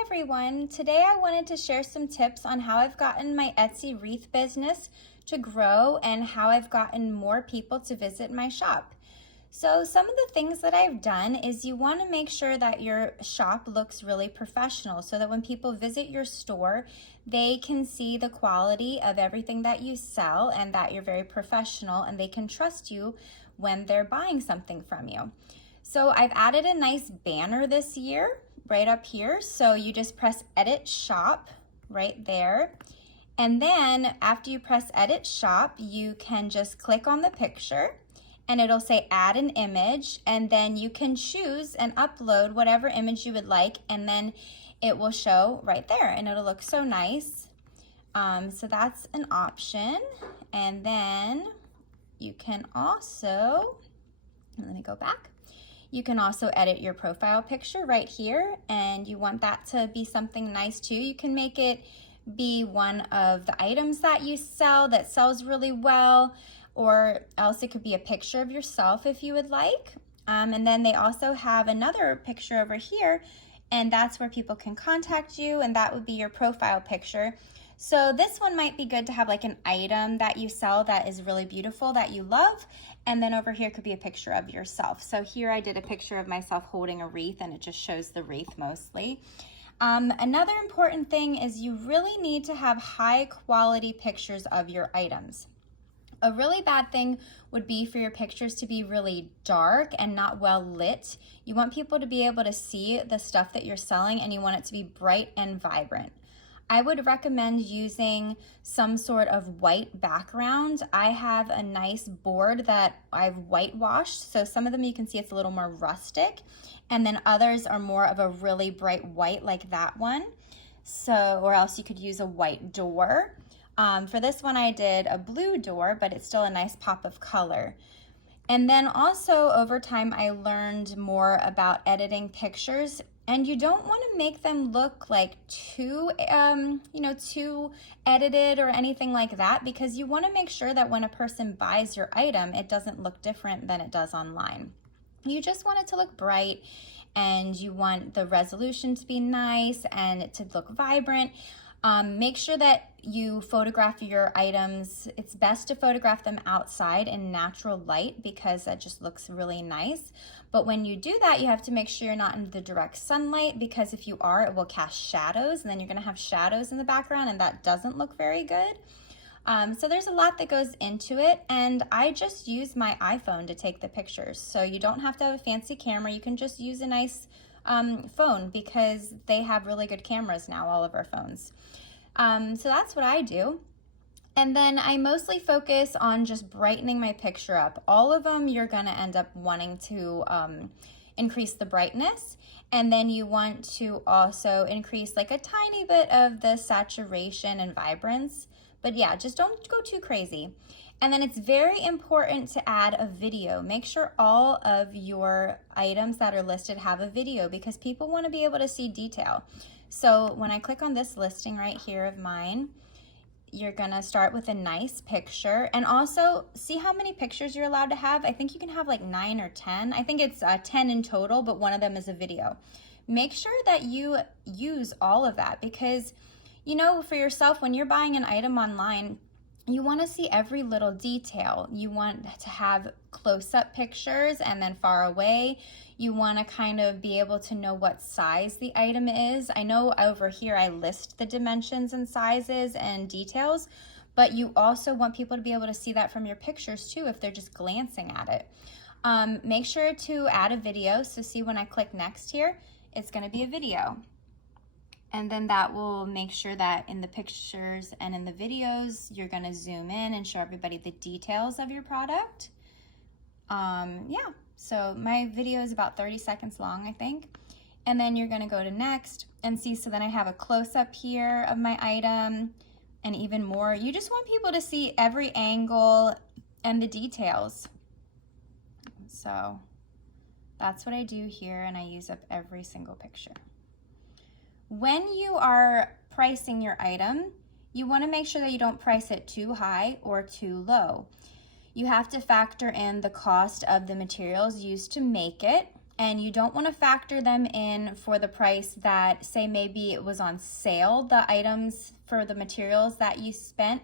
Hi everyone, today I wanted to share some tips on how I've gotten my Etsy wreath business to grow and how I've gotten more people to visit my shop. So some of the things that I've done is you want to make sure that your shop looks really professional so that when people visit your store, they can see the quality of everything that you sell and that you're very professional and they can trust you when they're buying something from you. So I've added a nice banner this year right up here. So you just press edit shop right there. And then after you press edit shop, you can just click on the picture and it'll say add an image, and then you can choose and upload whatever image you would like, and then it will show right there and it'll look so nice. So that's an option. And then you can also, let me go back. You can also edit your profile picture right here, and you want that to be something nice too. You can make it be one of the items that you sell that sells really well, or else it could be a picture of yourself if you would like. And then they also have another picture over here, and that's where people can contact you, and that would be your profile picture. So this one might be good to have like an item that you sell that is really beautiful that you love, and then over here could be a picture of yourself. So here I did a picture of myself holding a wreath, and it just shows the wreath mostly. Another important thing is you really need to have high quality pictures of your items. A really bad thing would be for your pictures to be really dark and not well lit. You want people to be able to see the stuff that you're selling, and you want it to be bright and vibrant. I would recommend using some sort of white background. I have a nice board that I've whitewashed, so some of them you can see it's a little more rustic, and then others are more of a really bright white like that one. So, or else you could use a white door. For this one I did a blue door, but it's still a nice pop of color. And then also over time I learned more about editing pictures, and you don't want to make them look like too too edited or anything like that, because you want to make sure that when a person buys your item, it doesn't look different than it does online. You just want it to look bright, and you want the resolution to be nice and it to look vibrant. Make sure that you photograph your items. It's best to photograph them outside in natural light because that just looks really nice. But when you do that, you have to make sure you're not in the direct sunlight, because if you are, it will cast shadows, and then you're gonna have shadows in the background, and that doesn't look very good. So there's a lot that goes into it, and I just use my iPhone to take the pictures. So you don't have to have a fancy camera. You can just use a nice phone, because they have really good cameras now, all of our phones. So that's what I do. And then I mostly focus on just brightening my picture up. All of them you're gonna end up wanting to increase the brightness, and then you want to also increase like a tiny bit of the saturation and vibrance. But yeah, just don't go too crazy. And then it's very important to add a video. Make sure all of your items that are listed have a video, because people want to be able to see detail. So when I click on this listing right here of mine, you're gonna start with a nice picture, and also see how many pictures you're allowed to have. I think you can have like 9 or 10. I think it's 10 in total, but one of them is a video. Make sure that you use all of that, because you know, for yourself, when you're buying an item online, you want to see every little detail. You want to have close-up pictures and then far away. You want to kind of be able to know what size the item is. I know over here I list the dimensions and sizes and details, but you also want people to be able to see that from your pictures too if they're just glancing at it. Make sure to add a video. So see, when I click next here, it's going to be a video. And then that will make sure that in the pictures and in the videos, you're gonna zoom in and show everybody the details of your product. Yeah, so my video is about 30 seconds long, I think. And then you're gonna go to next and see, so then I have a close-up here of my item and even more. You just want people to see every angle and the details. So that's what I do here, and I use up every single picture. When you are pricing your item, you want to make sure that you don't price it too high or too low. You have to factor in the cost of the materials used to make it, and you don't want to factor them in for the price that, say maybe it was on sale, the items for the materials that you spent.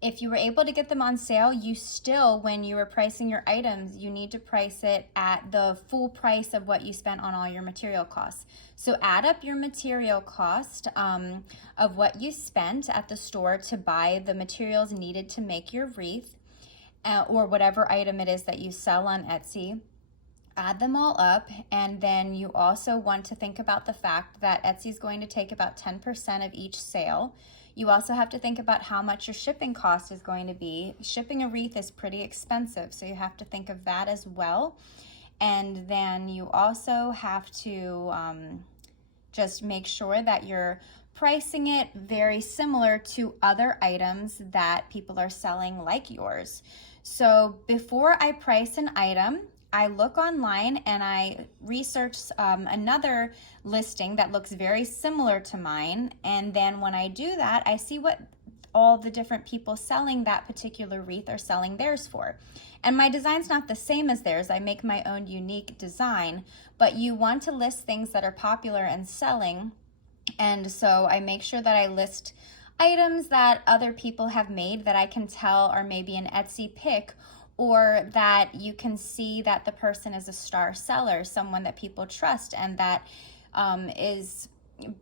If you were able to get them on sale, you still, when you were pricing your items, you need to price it at the full price of what you spent on all your material costs. So add up your material cost of what you spent at the store to buy the materials needed to make your wreath, or whatever item it is that you sell on Etsy. Add them all up, and then you also want to think about the fact that Etsy is going to take about 10% of each sale. You also have to think about how much your shipping cost is going to be. Shipping a wreath is pretty expensive, so you have to think of that as well. And then you also have to just make sure that you're pricing it very similar to other items that people are selling like yours. So before I price an item, I look online and I research another listing that looks very similar to mine. And then when I do that, I see what all the different people selling that particular wreath are selling theirs for. And my design's not the same as theirs. I make my own unique design, but you want to list things that are popular and selling. And so I make sure that I list items that other people have made that I can tell are maybe an Etsy pick, or that you can see that the person is a star seller, someone that people trust, and that is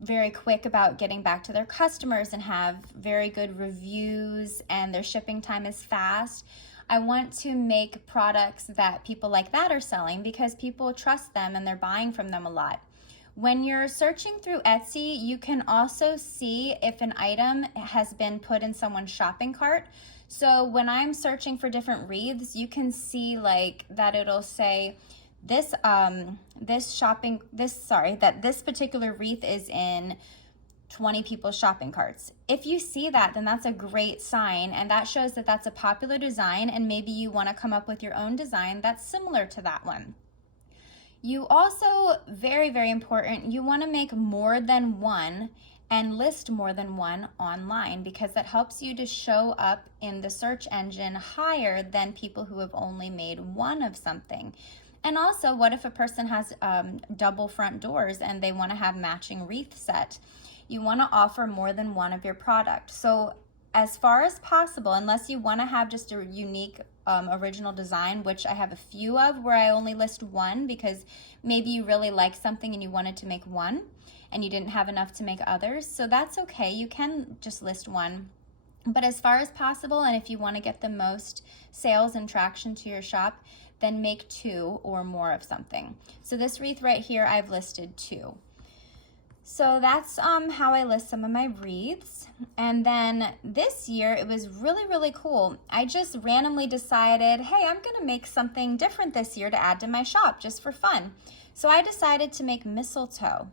very quick about getting back to their customers and have very good reviews, and their shipping time is fast. I want to make products that people like that are selling because people trust them and they're buying from them a lot. When you're searching through Etsy, you can also see if an item has been put in someone's shopping cart. So when I'm searching for different wreaths, you can see like that it'll say this particular wreath is in 20 people's shopping carts. If you see that, then that's a great sign, and that shows that that's a popular design, and maybe you want to come up with your own design that's similar to that one. You also, very, very important, you want to make more than one and list more than one online, because that helps you to show up in the search engine higher than people who have only made one of something. And also, what if a person has double front doors and they want to have matching wreath set? You want to offer more than one of your product. So as far as possible, unless you want to have just a unique original design, which I have a few of where I only list one because maybe you really like something and you wanted to make one and you didn't have enough to make others. So that's okay. You can just list one. But as far as possible, and if you want to get the most sales and traction to your shop, then make two or more of something. So this wreath right here, I've listed two. So that's how I list some of my wreaths. And then this year, it was really, really cool. I just randomly decided, hey, I'm gonna make something different this year to add to my shop just for fun. So I decided to make mistletoe.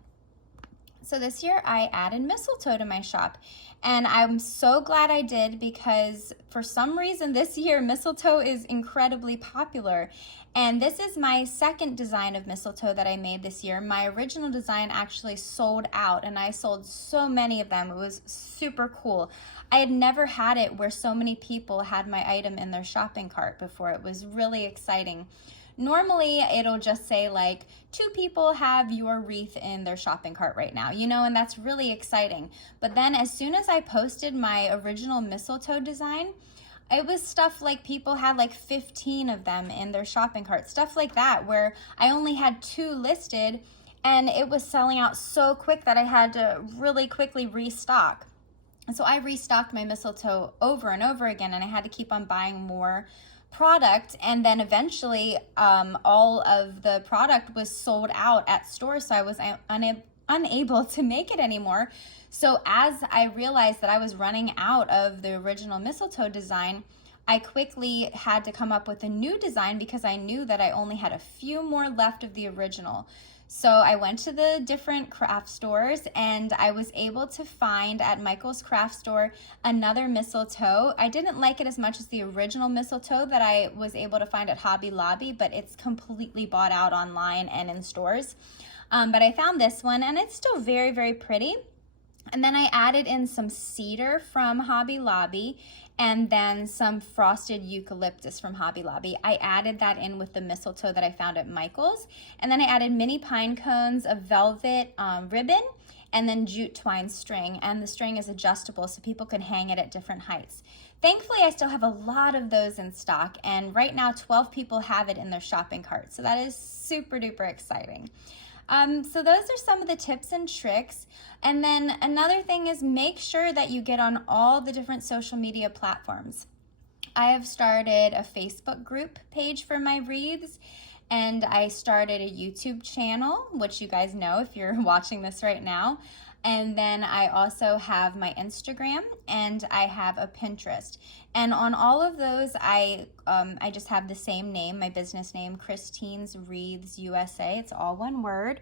So this year I added mistletoe to my shop, and I'm so glad I did, because for some reason this year mistletoe is incredibly popular. And this is my second design of mistletoe that I made this year. My original design actually sold out, and I sold so many of them. It was super cool. I had never had it where so many people had my item in their shopping cart before. It was really exciting. Normally, it'll just say like 2 people have your wreath in their shopping cart right now, you know, and that's really exciting. But then as soon as I posted my original mistletoe design, it was stuff like people had like 15 of them in their shopping cart, stuff like that, where I only had 2 listed, and it was selling out so quick that I had to really quickly restock. So I restocked my mistletoe over and over again, and I had to keep on buying more product, and then eventually all of the product was sold out at stores, so I was unable to make it anymore. So as I realized that I was running out of the original mistletoe design, I quickly had to come up with a new design because I knew that I only had a few more left of the original. So I went to the different craft stores, and I was able to find at Michael's craft store another mistletoe. I didn't like it as much as the original mistletoe that I was able to find at Hobby Lobby, but it's completely bought out online and in stores. But I found this one, and it's still very, very pretty. And then I added in some cedar from Hobby Lobby and then some frosted eucalyptus from Hobby Lobby. I added that in with the mistletoe that I found at Michael's. And then I added mini pine cones of velvet ribbon and then jute twine string. And the string is adjustable so people can hang it at different heights. Thankfully, I still have a lot of those in stock. And right now, 12 people have it in their shopping cart. So that is super duper exciting. So those are some of the tips and tricks. And then another thing is make sure that you get on all the different social media platforms. I have started a Facebook group page for my wreaths, and I started a YouTube channel, which you guys know if you're watching this right now. And then I also have my Instagram and I have a Pinterest. And on all of those, I just have the same name, my business name, Christine's Wreaths USA. It's all one word.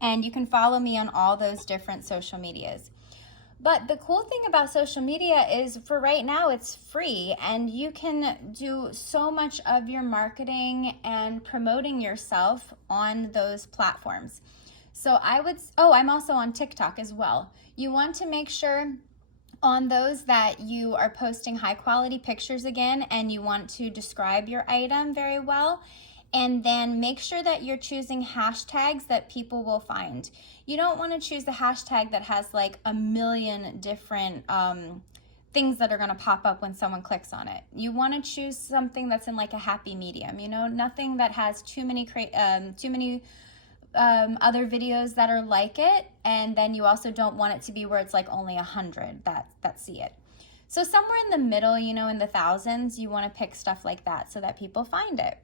And you can follow me on all those different social medias. But the cool thing about social media is for right now, it's free and you can do so much of your marketing and promoting yourself on those platforms. So I'm also on TikTok as well. You want to make sure on those that you are posting high quality pictures again, and you want to describe your item very well. And then make sure that you're choosing hashtags that people will find. You don't want to choose a hashtag that has like a million different things that are going to pop up when someone clicks on it. You want to choose something that's in like a happy medium, nothing that has too many other videos that are like it, and then you also don't want it to be where it's like only 100 that see it. So somewhere in the middle, in the thousands, you want to pick stuff like that so that people find it.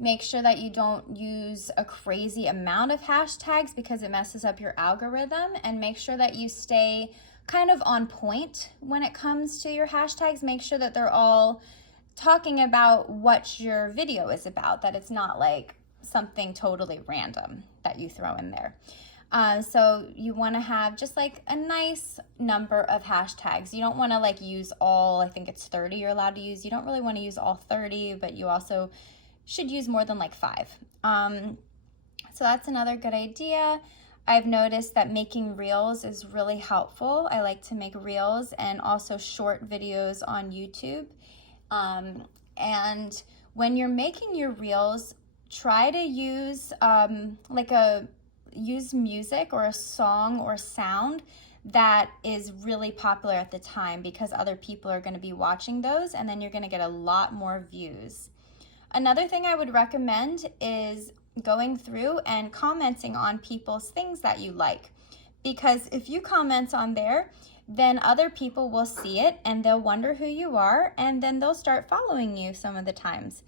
Make sure that you don't use a crazy amount of hashtags because it messes up your algorithm, and make sure that you stay kind of on point when it comes to your hashtags. Make sure that they're all talking about what your video is about, that it's not like something totally random that you throw in there. So you want to have just like a nice number of hashtags. You don't want to like use all, I think it's 30 you're allowed to use. You don't really want to use all 30, but you also should use more than like 5. So that's another good idea. I've noticed that making reels is really helpful. I like to make reels and also short videos on YouTube. And when you're making your reels, try to use use music or a song or sound that is really popular at the time, because other people are going to be watching those, and then you're going to get a lot more views. Another thing I would recommend is going through and commenting on people's things that you like, because if you comment on there, then other people will see it and they'll wonder who you are, and then they'll start following you some of the times.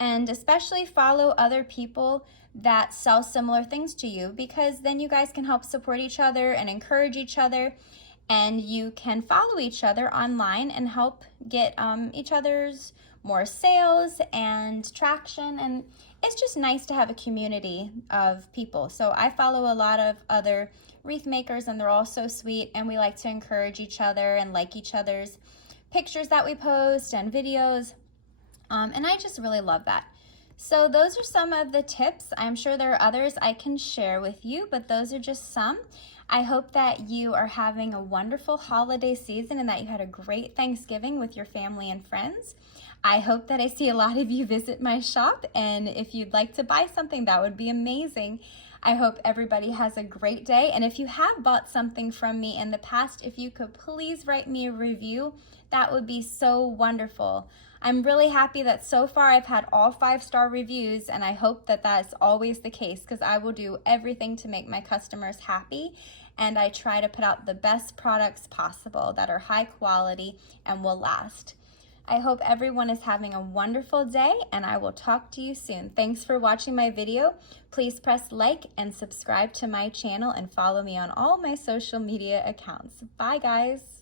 And especially follow other people that sell similar things to you, because then you guys can help support each other and encourage each other, and you can follow each other online and help get each other's more sales and traction. And it's just nice to have a community of people. So I follow a lot of other wreath makers, and they're all so sweet, and we like to encourage each other and like each other's pictures that we post and videos. And I just really love that. So those are some of the tips. I'm sure there are others I can share with you, but those are just some. I hope that you are having a wonderful holiday season and that you had a great Thanksgiving with your family and friends. I hope that I see a lot of you visit my shop, and if you'd like to buy something, that would be amazing. I hope everybody has a great day, and if you have bought something from me in the past, if you could please write me a review, that would be so wonderful. I'm really happy that so far I've had all 5-star reviews, and I hope that that's always the case, because I will do everything to make my customers happy, and I try to put out the best products possible that are high quality and will last. I hope everyone is having a wonderful day, and I will talk to you soon. Thanks for watching my video. Please press like and subscribe to my channel and follow me on all my social media accounts. Bye, guys.